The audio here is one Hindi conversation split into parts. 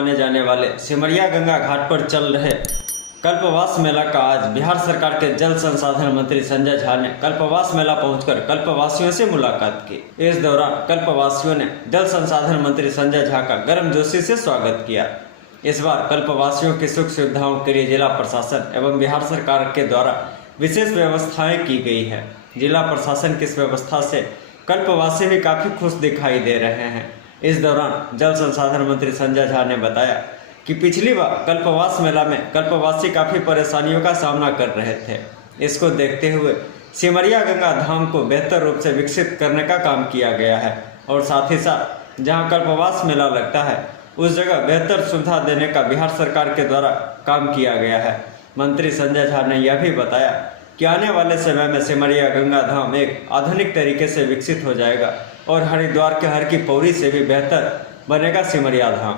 माने जाने वाले सिमरिया गंगा घाट पर चल रहे कल्पवास मेला का आज बिहार सरकार के जल संसाधन मंत्री संजय झा ने कल्पवास मेला पहुंचकर कल्पवासियों से मुलाकात की। इस दौरान कल्पवासियों ने जल संसाधन मंत्री संजय झा का गर्मजोशी से स्वागत किया। इस बार कल्पवासियों की सुख सुविधाओं के लिए जिला प्रशासन एवं बिहार सरकार के द्वारा विशेष व्यवस्थाएं की गई है। जिला प्रशासन की इस व्यवस्था से कल्पवासी भी काफी खुश दिखाई दे रहे हैं। इस दौरान जल संसाधन मंत्री संजय झा ने बताया कि पिछली बार कल्पवास मेला में कल्पवासी काफी परेशानियों का सामना कर रहे थे। इसको देखते हुए सिमरिया गंगा धाम को बेहतर रूप से विकसित करने का काम किया गया है और साथ ही साथ जहां कल्पवास मेला लगता है उस जगह बेहतर सुविधा देने का बिहार सरकार के द्वारा काम किया गया है। मंत्री संजय झा ने यह भी बताया कि आने वाले समय में सिमरिया गंगा धाम एक आधुनिक तरीके से विकसित हो जाएगा और हरिद्वार के हर की पौड़ी से भी बेहतर बनेगा सिमरिया धाम।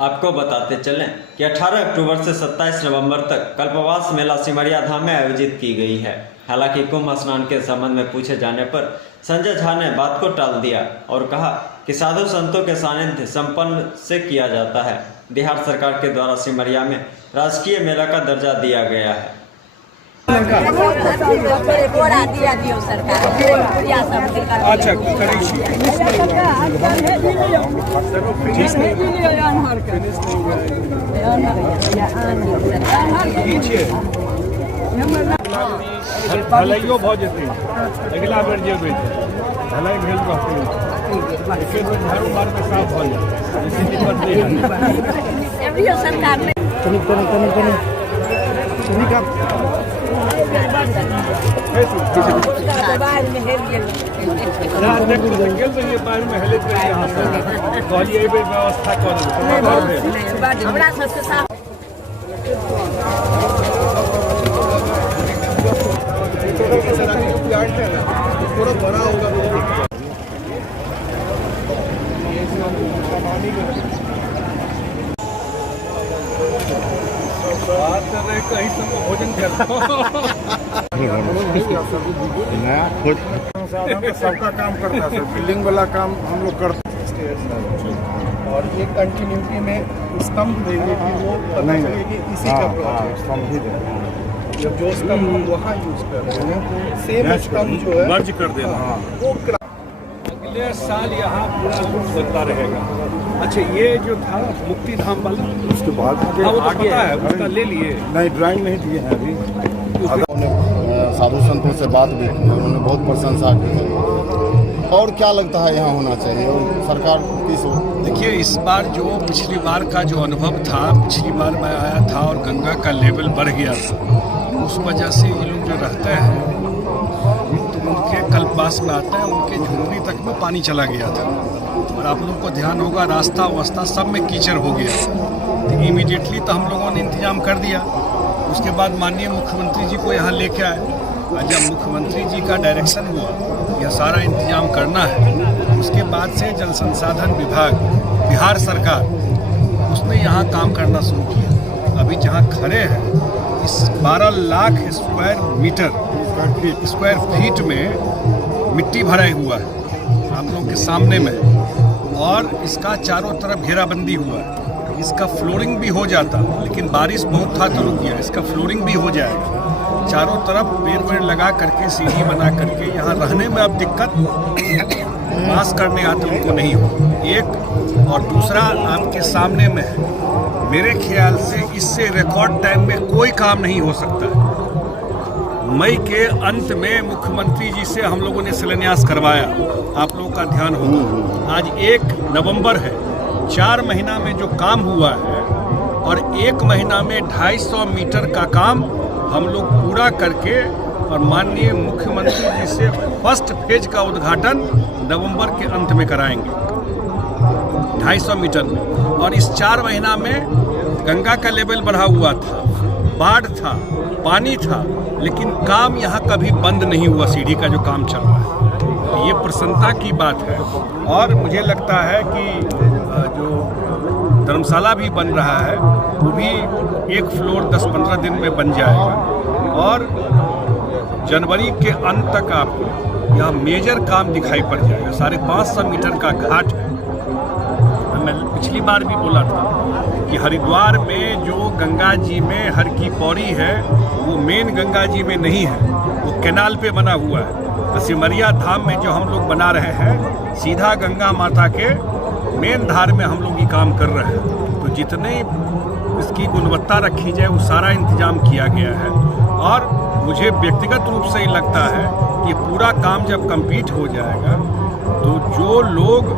आपको बताते चलें कि 18 अक्टूबर से 27 नवंबर तक कल्पवास मेला सिमरिया धाम में आयोजित की गई है। हालांकि कुंभ स्नान के संबंध में पूछे जाने पर संजय झा ने बात को टाल दिया और कहा कि साधु संतों के सानिध्य संपन्न से किया जाता है। बिहार सरकार के द्वारा सिमरिया में राजकीय मेला का दर्जा दिया गया है। ढलाइयो भऽ जेतै अगिला बेर जेबै ढलाई भेल रहतै एके बेर झाड़ू मार के साफ भऽ जाएत। इसी दिक्कत नहीं है एवरियो सरकार ने बाहर में हेल गेल बाहर में हेलैत रही यहाँ से कहलिए एहि बेर व्यवस्था कऽ देबै हमरा सबके साथ थोड़ा बड़ा होगा बात कर रहे कहीं सब भोजन सबका काम करता है। बिल्डिंग वाला काम हम लोग करते हैं और ये कंटिन्यूटी में स्तंभ देंगे कि वो पता चले कि इसी का प्रोजेक्ट जब जो स्तंभ हम वहाँ यूज कर रहे हैं सेम स्तंभ जो है मर्ज कर देना वो अगले साल यहाँ पूरा रूप बनता रहेगा। अच्छा ये जो था मुक्ति धाम वाला उसके बाद आगे है उसका ले लिए नहीं ड्राइंग नहीं दिए हैं अभी। साधु संतों से बात भी की, उन्होंने बहुत प्रशंसा की। और क्या लगता है यहाँ होना चाहिए और सरकार किस? देखिए इस बार जो पिछली बार का जो अनुभव था, पिछली बार मैं आया था और गंगा का लेवल बढ़ गया था, उस वजह से ये लोग जो रहते हैं तो उनके कल्पवास में आते हैं, उनके झुंझुनी तक में पानी चला गया था और आप लोगों को ध्यान होगा रास्ता वास्ता सब में कीचड़ हो गया। तो इमीडिएटली तो हम लोगों ने इंतजाम कर दिया। उसके बाद माननीय मुख्यमंत्री जी को यहाँ लेके आए और जब मुख्यमंत्री जी का डायरेक्शन हुआ यह सारा इंतजाम करना है, उसके बाद से जल संसाधन विभाग बिहार सरकार उसने यहाँ काम करना शुरू किया। अभी जहाँ खड़े हैं इस 12 लाख स्क्वायर फीट में मिट्टी भरा हुआ है आप लोगों के सामने में और इसका चारों तरफ घेराबंदी हुआ है। इसका फ्लोरिंग भी हो जाता लेकिन बारिश बहुत था तो रुक गया। इसका फ्लोरिंग भी हो जाएगा। चारों तरफ पेड़ लगा करके सीढ़ी बना करके यहाँ रहने में अब दिक्कत पास करने आते उनको नहीं हो। एक और दूसरा आपके सामने में है, मेरे ख्याल से इससे रिकॉर्ड टाइम में कोई काम नहीं हो सकता है। मई के अंत में मुख्यमंत्री जी से हम लोगों ने शिलान्यास करवाया, आप लोगों का ध्यान होगा। आज 1 नवंबर है, 4 महीना में जो काम हुआ है और 1 महीना में 250 मीटर का काम हम लोग पूरा करके और माननीय मुख्यमंत्री जी से फर्स्ट फेज का उद्घाटन नवंबर के अंत में कराएंगे 250 मीटर में। और इस 4 महीना में गंगा का लेवल बढ़ा हुआ था, बाढ़ था, पानी था, लेकिन काम यहाँ कभी बंद नहीं हुआ। सीढ़ी का जो काम चल रहा है ये प्रसन्नता की बात है। और मुझे लगता है कि जो धर्मशाला भी बन रहा है वो भी 1 फ्लोर 10-15 दिन में बन जाएगा और जनवरी के अंत तक आपको यहाँ मेजर काम दिखाई पड़ जाएगा। 550 मीटर का घाट है। मैं पिछली बार भी बोला था कि हरिद्वार में जो गंगा जी में हर की पौड़ी है वो मेन गंगा जी में नहीं है, वो कैनाल पे बना हुआ है। सिमरिया धाम में जो हम लोग बना रहे हैं सीधा गंगा माता के मेन धार में हम लोग ये काम कर रहे हैं। तो जितने इसकी गुणवत्ता रखी जाए वो सारा इंतजाम किया गया है। और मुझे व्यक्तिगत रूप से ही लगता है कि पूरा काम जब कंप्लीट हो जाएगा तो जो लोग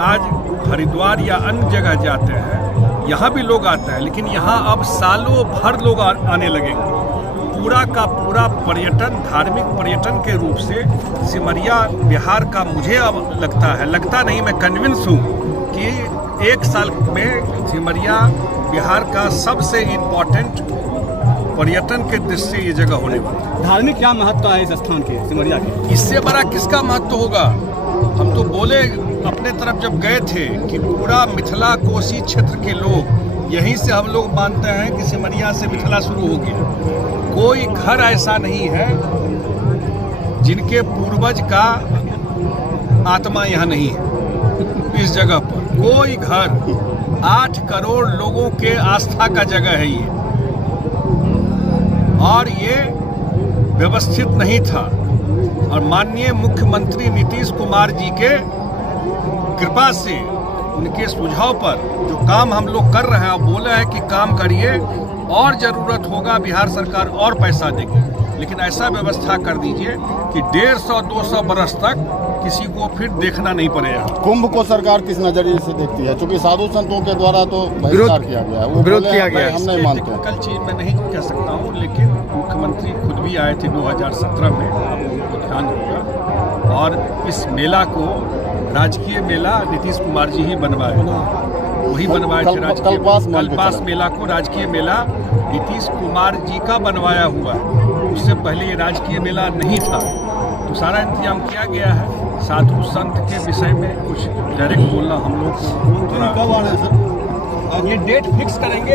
आज हरिद्वार या अन्य जगह जाते हैं, यहाँ भी लोग आते हैं, लेकिन यहाँ अब सालों भर लोग आने लगेंगे। पूरा का पूरा पर्यटन धार्मिक पर्यटन के रूप से सिमरिया बिहार का मुझे अब लगता नहीं, मैं कन्विंस हूँ कि एक साल में सिमरिया बिहार का सबसे इम्पोर्टेंट पर्यटन के दृष्टि से ये जगह होने वाली है। धार्मिक क्या महत्व है इस स्थान के, सिमरिया के? इससे बड़ा किसका महत्व होगा? हम तो बोले अपने तरफ जब गए थे कि पूरा मिथिला कोसी क्षेत्र के लोग यहीं से हम लोग मानते हैं कि सिमरिया से मिथिला शुरू हो गया। कोई घर ऐसा नहीं है जिनके पूर्वज का आत्मा यहाँ नहीं है। इस जगह पर कोई घर 8 करोड़ लोगों के आस्था का जगह है ये, और ये व्यवस्थित नहीं था। और माननीय मुख्यमंत्री नीतीश कुमार जी के कृपा से उनके सुझाव पर जो काम हम लोग कर रहे हैं, बोले हैं कि काम करिए और ज़रूरत होगा बिहार सरकार और पैसा देगी, लेकिन ऐसा व्यवस्था कर दीजिए कि 150-200 बरस तक किसी को फिर देखना नहीं पड़ेगा। कुंभ को सरकार किस नजरिए से देखती है? क्योंकि साधु संतों के द्वारा तो बहिष्कार किया गया है, वो विरोध किया गया है। हम नहीं मानते हैं। टेक्निकल चीज मैं नहीं कह सकता हूँ, लेकिन मुख्यमंत्री खुद भी आए थे 2017 में, आप लोगों को ध्यान होगा। और इस मेला को राजकीय मेला नीतीश कुमार जी ही बनवाए, वही बनवाए थे। राजकीय कल्पास मेला को राजकीय मेला नीतीश कुमार जी का बनवाया हुआ है, उससे पहले ये राजकीय मेला नहीं था। तो सारा इंतजाम किया गया है। साधु संत के विषय में कुछ डायरेक्ट बोलना हम लोग को थोड़ा, ये डेट फिक्स करेंगे।